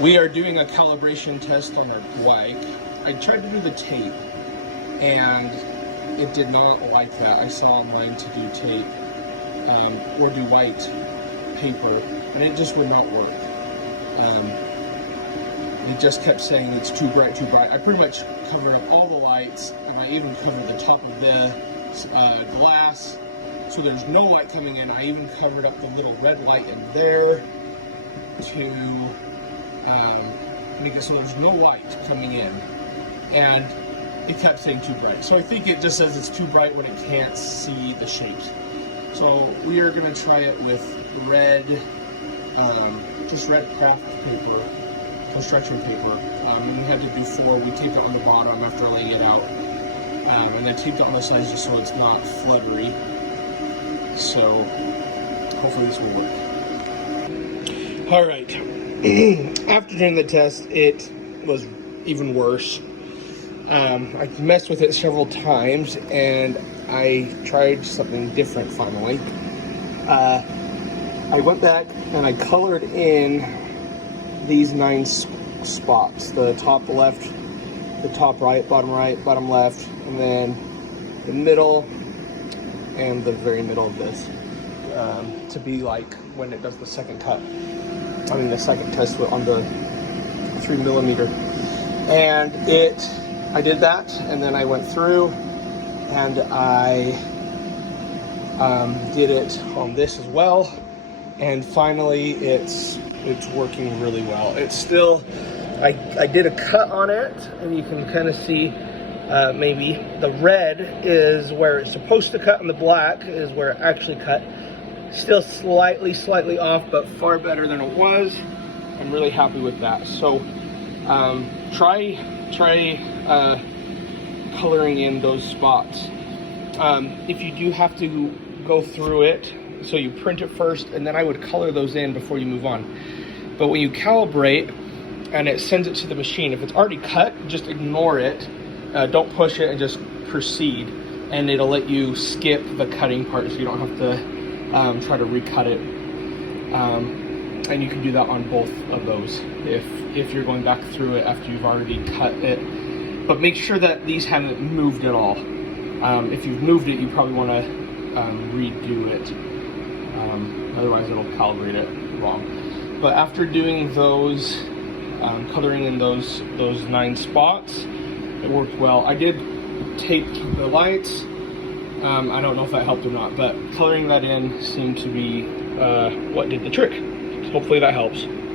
We are doing a calibration test on our Gweike. I tried to do the tape, and it did not like that. I saw online to do tape or do white paper, and it just would not work. It just kept saying it's too bright, too bright. I pretty much covered up all the lights, and I even covered the top of the glass, so there's no light coming in. I even covered up the little red light in there to make it so there's no light coming in, and it kept saying too bright. So I think it just says it's too bright when it can't see the shapes. So we are going to try it with red, just red craft paper, construction paper. We had to do 4. We taped it on the bottom after laying it out, and then taped it on the sides just so it's not fluttery. So hopefully this will work. All right. After doing the test, it was even worse. I messed with it several times, and I tried something different finally. I went back and I colored in these 9 spots: the top left, the top right, bottom left, and then the middle and the very middle of this, to be like when it does the second cut. I mean the second test on the 3mm. And I did that, and then I went through and I did it on this as well, and finally it's working really well. It's still, I did a cut on it, and you can kind of see maybe the red is where it's supposed to cut and the black is where it actually cut. Still slightly off, but far better than it was. I'm really happy with that. So try coloring in those spots. If you do have to go through it, so you print it first, and then I would color those in before you move on. But when you calibrate and it sends it to the machine, if it's already cut, just ignore it. Don't push it and just proceed, and it'll let you skip the cutting part, so you don't have to try to recut it. And you can do that on both of those if you're going back through it after you've already cut it. But make sure that these haven't moved at all. If you've moved it, you probably want to redo it. Otherwise it'll calibrate it wrong. But after doing those, coloring in those 9 spots, it worked well. I did tape the lights. I don't know if that helped or not, but coloring that in seemed to be what did the trick. Hopefully that helps.